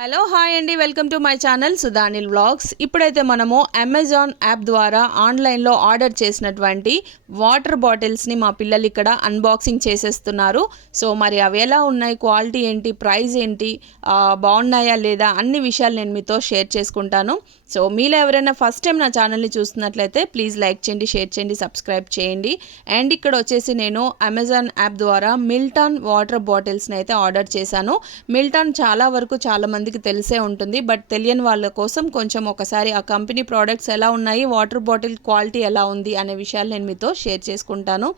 Hello hi అండి, welcome to my channel Sudhanil vlogs. ఇప్పుడైతే మనము అమెజాన్ యాప్ ద్వారా ఆన్లైన్లో ఆర్డర్ చేసినటువంటి వాటర్ బాటిల్స్ని మా పిల్లలు ఇక్కడ అన్బాక్సింగ్ చేసేస్తున్నారు. సో మరి అవి ఎలా ఉన్నాయి, క్వాలిటీ ఏంటి, ప్రైస్ ఏంటి, బాగున్నాయా లేదా అన్ని విషయాలు నేను మీతో షేర్ చేసుకుంటాను. సో మీలో ఎవరైనా ఫస్ట్ టైం నా ఛానల్ని చూస్తున్నట్లయితే ప్లీజ్ లైక్ చేయండి, షేర్ చేయండి, సబ్స్క్రైబ్ చేయండి. అండ్ ఇక్కడ వచ్చేసి నేను అమెజాన్ యాప్ ద్వారా మిల్టన్ వాటర్ బాటిల్స్ని అయితే ఆర్డర్ చేశాను. మిల్టన్ చాలా వరకు చాలామంది తెలిసే ఉంటుంది, బట్ తెలియని వాళ్ళ కోసం కొంచెం ఒకసారి ఆ కంపెనీ ప్రోడక్ట్స్ ఎలా ఉన్నాయి, వాటర్ బాటిల్ క్వాలిటీ ఎలా ఉంది అనే విషయాలు నేను మీతో షేర్ చేసుకుంటాను.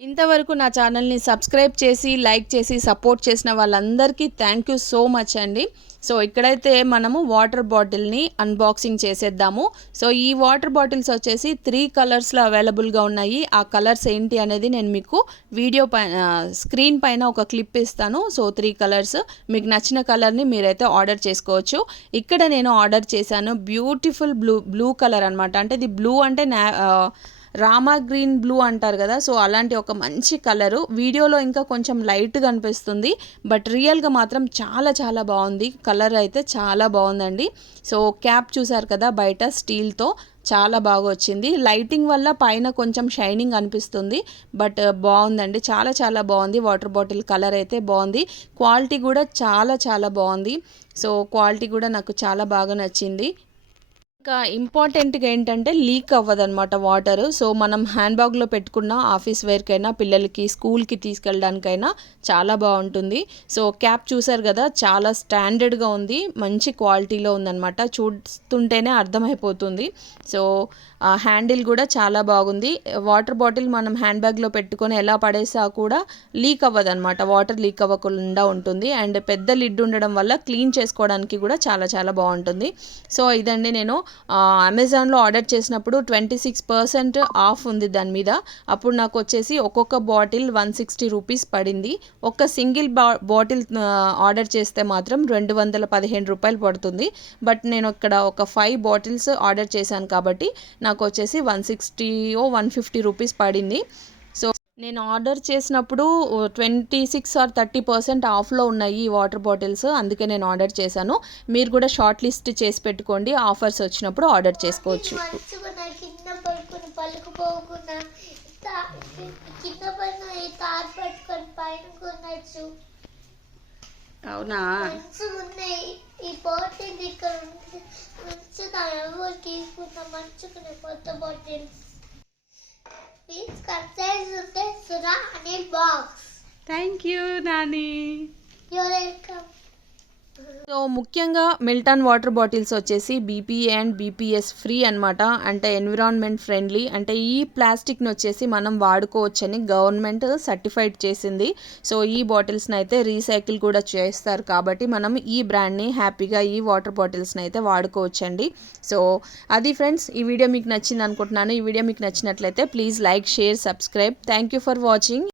ఇంతవరకు నా ఛానల్ని సబ్స్క్రైబ్ చేసి లైక్ చేసి సపోర్ట్ చేసిన వాళ్ళందరికీ థ్యాంక్ యూ సో మచ్ అండి. సో ఇక్కడైతే మనము వాటర్ బాటిల్ని అన్బాక్సింగ్ చేసేద్దాము. సో ఈ వాటర్ బాటిల్స్ వచ్చేసి 3 కలర్స్లో అవైలబుల్గా ఉన్నాయి. ఆ కలర్స్ ఏంటి అనేది నేను మీకు వీడియో స్క్రీన్ పైన ఒక క్లిప్ ఇస్తాను. సో 3 కలర్స్, మీకు నచ్చిన కలర్ని మీరైతే ఆర్డర్ చేసుకోవచ్చు. ఇక్కడ నేను ఆర్డర్ చేశాను బ్యూటిఫుల్ బ్లూ కలర్ అనమాట. అంటే ఇది బ్లూ అంటే రామా గ్రీన్ బ్లూ అంటారు కదా, సో అలాంటి ఒక మంచి కలరు. వీడియోలో ఇంకా కొంచెం లైట్గా అనిపిస్తుంది, బట్ రియల్గా మాత్రం చాలా చాలా బాగుంది. కలర్ అయితే చాలా బాగుందండి. సో క్యాప్ చూసారు కదా, బయట స్టీల్తో చాలా బాగా వచ్చింది. లైటింగ్ వల్ల పైన కొంచెం షైనింగ్ అనిపిస్తుంది, బట్ బాగుందండి, చాలా చాలా బాగుంది. వాటర్ బాటిల్ కలర్ అయితే బాగుంది, క్వాలిటీ కూడా చాలా చాలా బాగుంది. సో క్వాలిటీ కూడా నాకు చాలా బాగా నచ్చింది. ఇంకా ఇంపార్టెంట్గా ఏంటంటే లీక్ అవ్వదన్నమాట వాటర్. సో మనం హ్యాండ్ బ్యాగ్లో పెట్టుకున్న ఆఫీస్ వేర్కైనా, పిల్లలకి స్కూల్కి తీసుకెళ్ళడానికైనా చాలా బాగుంటుంది. సో క్యాప్ చూసారు కదా, చాలా స్టాండర్డ్గా ఉంది, మంచి క్వాలిటీలో ఉందన్నమాట. చూస్తుంటేనే అర్థమైపోతుంది. సో హ్యాండిల్ కూడా చాలా బాగుంది. వాటర్ బాటిల్ మనం హ్యాండ్ బ్యాగ్లో పెట్టుకొని ఎలా పడేసా కూడా లీక్ అవ్వదన్నమాట, వాటర్ లీక్ అవ్వకుండా ఉంటుంది. అండ్ పెద్ద లిడ్ ఉండడం వల్ల క్లీన్ చేసుకోవడానికి కూడా చాలా చాలా బాగుంటుంది. సో ఇదండి, నేను అమెజాన్లో ఆర్డర్ చేసినప్పుడు 26% ఆఫ్ ఉంది దాని మీద. అప్పుడు నాకు వచ్చేసి ఒక్కొక్క బాటిల్ 160 రూపీస్ పడింది. ఒక సింగిల్ బాటిల్ ఆర్డర్ చేస్తే మాత్రం 215 రూపాయలు పడుతుంది. బట్ నేను ఇక్కడ ఒక 5 బాటిల్స్ ఆర్డర్ చేశాను కాబట్టి నాకు వచ్చేసి 160 150 రూపీస్ పడింది. సో నేను ఆర్డర్ చేసినప్పుడు 26 or 30% ఆఫ్లో ఉన్నాయి ఈ వాటర్ బాటిల్స్, అందుకే నేను ఆర్డర్ చేశాను. మీరు కూడా షార్ట్ లిస్ట్ చేసి పెట్టుకోండి, ఆఫర్స్ వచ్చినప్పుడు ఆర్డర్ చేసుకోవచ్చు. అవునా, Please consider the sudhanilvlogs. Thank you Nani. You're welcome. So ముఖ్యంగా మిల్టన్ వాటర్ బాటిల్స్ వచ్చేసి బీపీఏ అండ్ బీపీఎస్ ఫ్రీ అనమాట. అంటే ఎన్విరాన్మెంట్ ఫ్రెండ్లీ, అంటే ఈ ప్లాస్టిక్ని వచ్చేసి మనం వాడుకోవచ్చని గవర్నమెంట్ సర్టిఫైడ్ చేసింది. సో ఈ బాటిల్స్ని అయితే రీసైకిల్ కూడా చేస్తారు కాబట్టి మనం ఈ బ్రాండ్ని హ్యాపీగా ఈ వాటర్ బాటిల్స్ని అయితే వాడుకోవచ్చండి. సో అది ఫ్రెండ్స్, ఈ వీడియో మీకు నచ్చింది అనుకుంటున్నాను. ఈ వీడియో మీకు నచ్చినట్లయితే please like, share, subscribe. Thank you for watching.